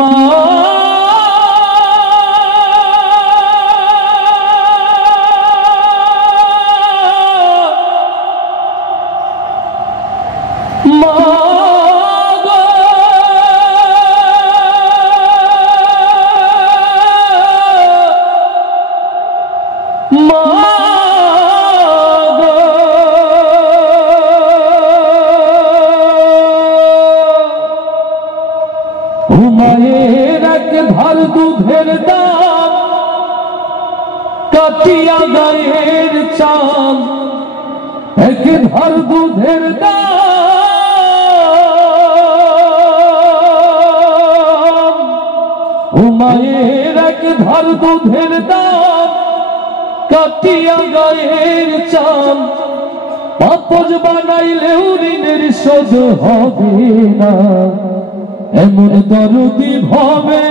মা মায়ের এক ধার দুধের দাম কাটিয়া গায়ের চাম, এক ধার দুধের দাম, মায়ের এক ধার দুধের দাম কাটিয়া গায়ের চাম, পাপজ বানাইলেও ঋণের শোধ হবে না। এমন দরদি ভাবে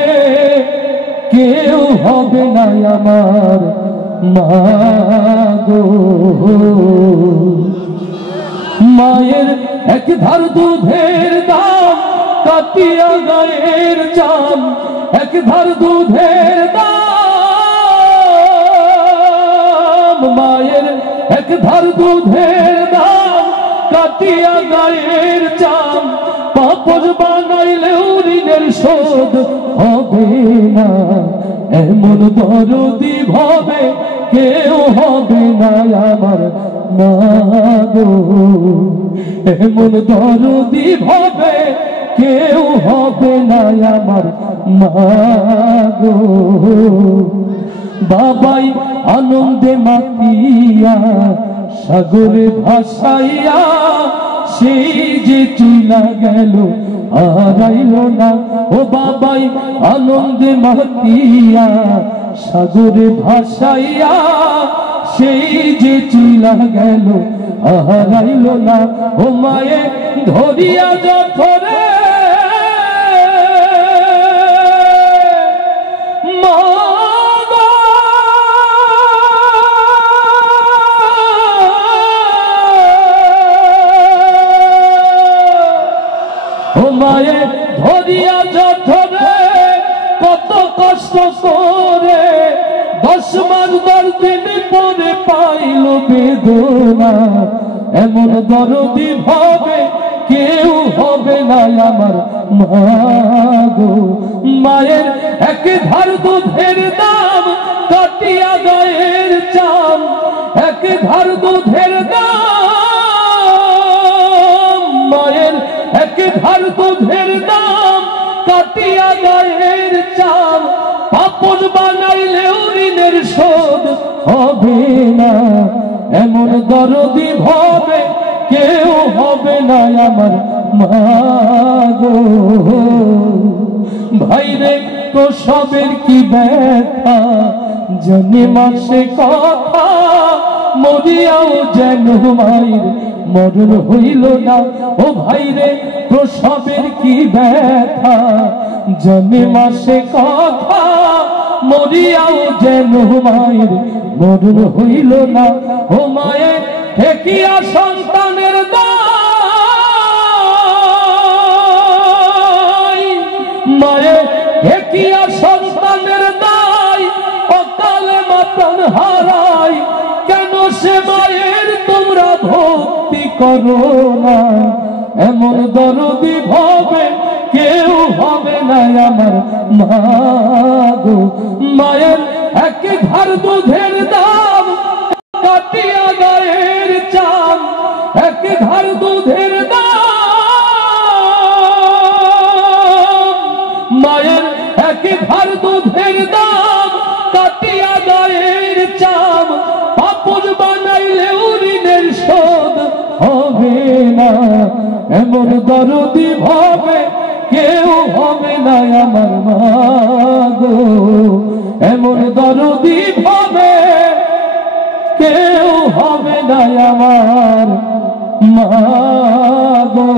কেউ হবে না আমার মা গো। মায়ের এক ধার দুধের দাম কাটিয়া গায়ের চাম, এক ধার দুধের দাম, মায়ের এক ধার দুধের দাম কাটিয়া গায়ের চাম, পাপজ বানাইলেও ঋণের শোধ হবে না। এমন দরদি ভাবে কেউ হবে না আমার মা গো। এমন দরদি ভাবে কেউ হবে না আমার মা গো। বাবাই আনন্দে মাতিয়া সাগরে ভাসাইয়া সেই যে চুলা গেল হারাইল না। ও বাবাই আনন্দে মাতিয়া সাগরে ভাসাইয়া সেই যে চুলা গেল হারাইল না। ও মায়ে ধরিয়া যথরে মায়ে ধরিয়া যথরে কত কষ্ট করে 10 মাস 10 দিন পরে পাইল বেদনা। এমন দরদি ভাবে কেউ হবে না আমার মা গো। মায়ের এক ধার দুধের দাম কাটিয়া গায়ের চাম, এক ধার দুধের দাম, মায়ের এক ধার দুধের দাম কাটিয়া গায়ের চাম, পাপজ বানাইলেও ঋণের শোধ হবে না। এমন দরদি ভাবে কেউ হবে না আমার মা গো। ভাইরে তো সবের কি ব্যথা জানে মাসে কথা, মরিয়াও যেন মায়ের মরণ হইল না। ও ভাইরে প্রসবের কি ব্যথা জানে মাসে কথা, মরিয়াও যেন মায়ের মরণ হইল না। ও মায়ে ঠেকিয়া সন্তানের দায়, মায়ে ঠেকিয়া সন্তানের দায়, অকালে মাতন হারাই কেন সে মায়ের তোমরা ভক্তি করো না। এমন দরদি ভাবে কেউ হবে না আমার মা গো। মায়ের এক ধার দুধের দাম কাটিয়া গায়ের চাম, এক ধার দুধের দাম, মায়ের এক ধার দুধের দাম কাটিয়া গায়ের চাম, পাপজ বানাইলেও ঋণের শোধ হবে না। এমন দরদি ভাবে কেউ হবে না আমার মা গো। এমন দরদি ভাবে কেউ হবে না আমার মা গো।